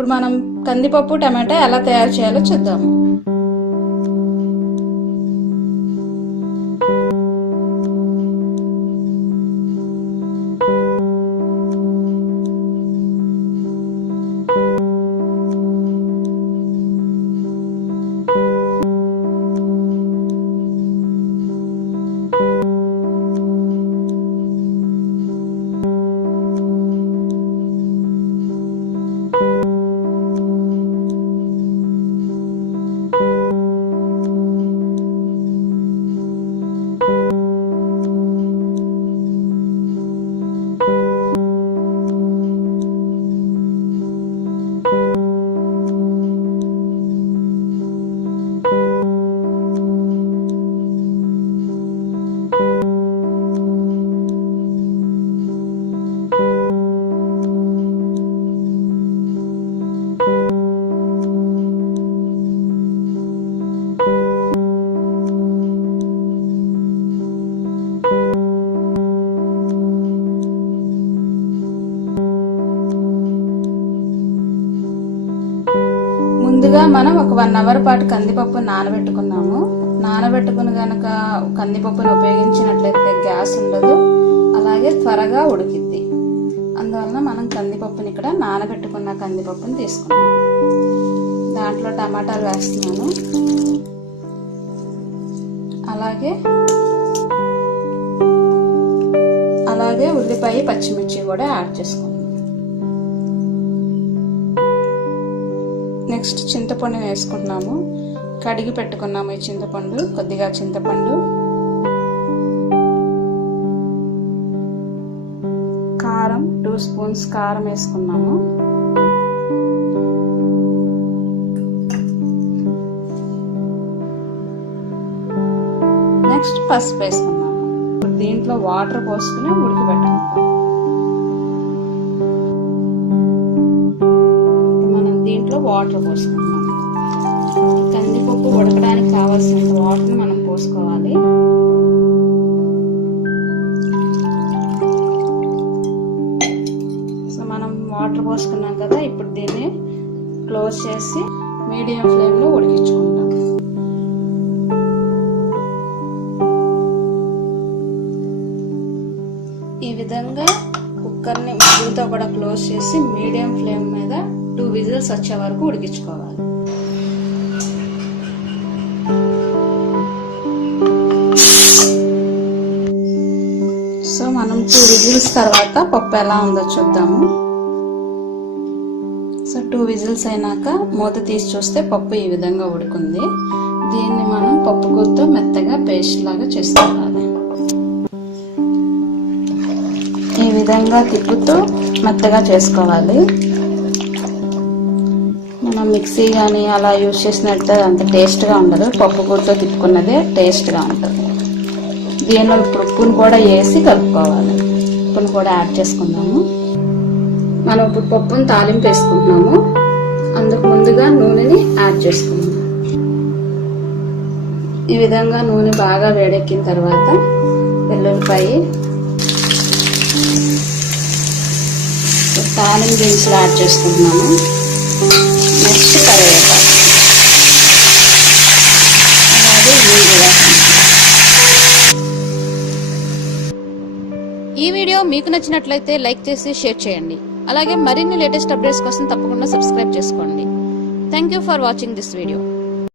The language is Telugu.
ఇప్పుడు మనం కందిపప్పు టమాటా ఎలా తయారు చేయాలో చూద్దాము. ముందుగా మనం ఒక 1 అవర్ పాటు కందిపప్పు నానబెట్టుకున్నాము. నానబెట్టుకుని గనక కందిపప్పును ఉపయోగించినట్లయితే గ్యాస్ ఉండదు, అలాగే త్వరగా ఉడికిద్ది. అందువలన మనం కందిపప్పుని ఇక్కడ నానబెట్టుకున్న కందిపప్పుని తీసుకున్నాం. దాంట్లో టమాటాలు వేస్తున్నాను, అలాగే ఉల్లిపాయ పచ్చిమిర్చి కూడా యాడ్ చేసుకున్నాం. నెక్స్ట్ చింతపండు వేసుకుంటున్నాము. కడిగి పెట్టుకున్నాము ఈ చింతపండు, కొద్దిగా చింతపండు, కారం 2 స్పూన్స్ కారం వేసుకున్నాము. నెక్స్ట్ పసుపు వేసుకున్నాము. ఇప్పుడు దీంట్లో వాటర్ పోసుకుని ఉడకబెట్టుకుంటాం. వాటర్ పోసుకుంటాం. కందిపప్పు ఉడకడానికి కావాల్సిన వాటర్ని మనం పోసుకోవాలి. సో మనం వాటర్ పోసుకున్నాం కదా, ఇప్పుడు దీన్ని క్లోజ్ చేసి మీడియం ఫ్లేమ్లో ఉడికించుకుంటాం. ఈ విధంగా కుక్కర్ని మూతతో కూడా క్లోజ్ చేసి మీడియం ఫ్లేమ్ మీద 2 విజిల్స్ వచ్చే వరకు ఉడికించుకోవాలి. సో మనం 2 విజిల్స్ తర్వాత పప్పు ఎలా ఉందో చూద్దాము. సో 2 విజిల్స్ అయినాక మూత తీసి చూస్తే పప్పు ఈ విధంగా ఉడికింది. దీన్ని మనం పప్పు గుత్తో మెత్తగా పేస్ట్ లాగా చేసుకోవాలి. ఈ విధంగా తిప్పుతూ మెత్తగా చేసుకోవాలి. మనం మిక్సీ కానీ అలా యూజ్ చేసినట్టు అంత టేస్ట్గా ఉండదు, పప్పు గుత్తో తిప్పుకున్నదే టేస్ట్గా ఉంటుంది. దీనిలో ఇప్పుడు ఉప్పును కూడా వేసి కలుపుకోవాలి. ఉప్పును కూడా యాడ్ చేసుకుందాము. మనం ఇప్పుడు పప్పును తాలింపు వేసుకుంటున్నాము. అందుకు ముందుగా నూనెని యాడ్ చేసుకుందాం. ఈ విధంగా నూనె బాగా వేడెక్కిన తర్వాత వెల్లుల్లిపాయ, తాలింపు దినుసులు యాడ్ చేసుకుంటున్నాము. నెక్స్ట్ కరివేపాకు, అలాగే ఈ వీడియో మీకు నచ్చినట్లయితే లైక్ చేసి షేర్ చేయండి. అలాగే మరిన్ని లేటెస్ట్ అప్డేట్స్ కోసం తప్పకుండా సబ్స్క్రైబ్ చేసుకోండి. Thank you for watching this video.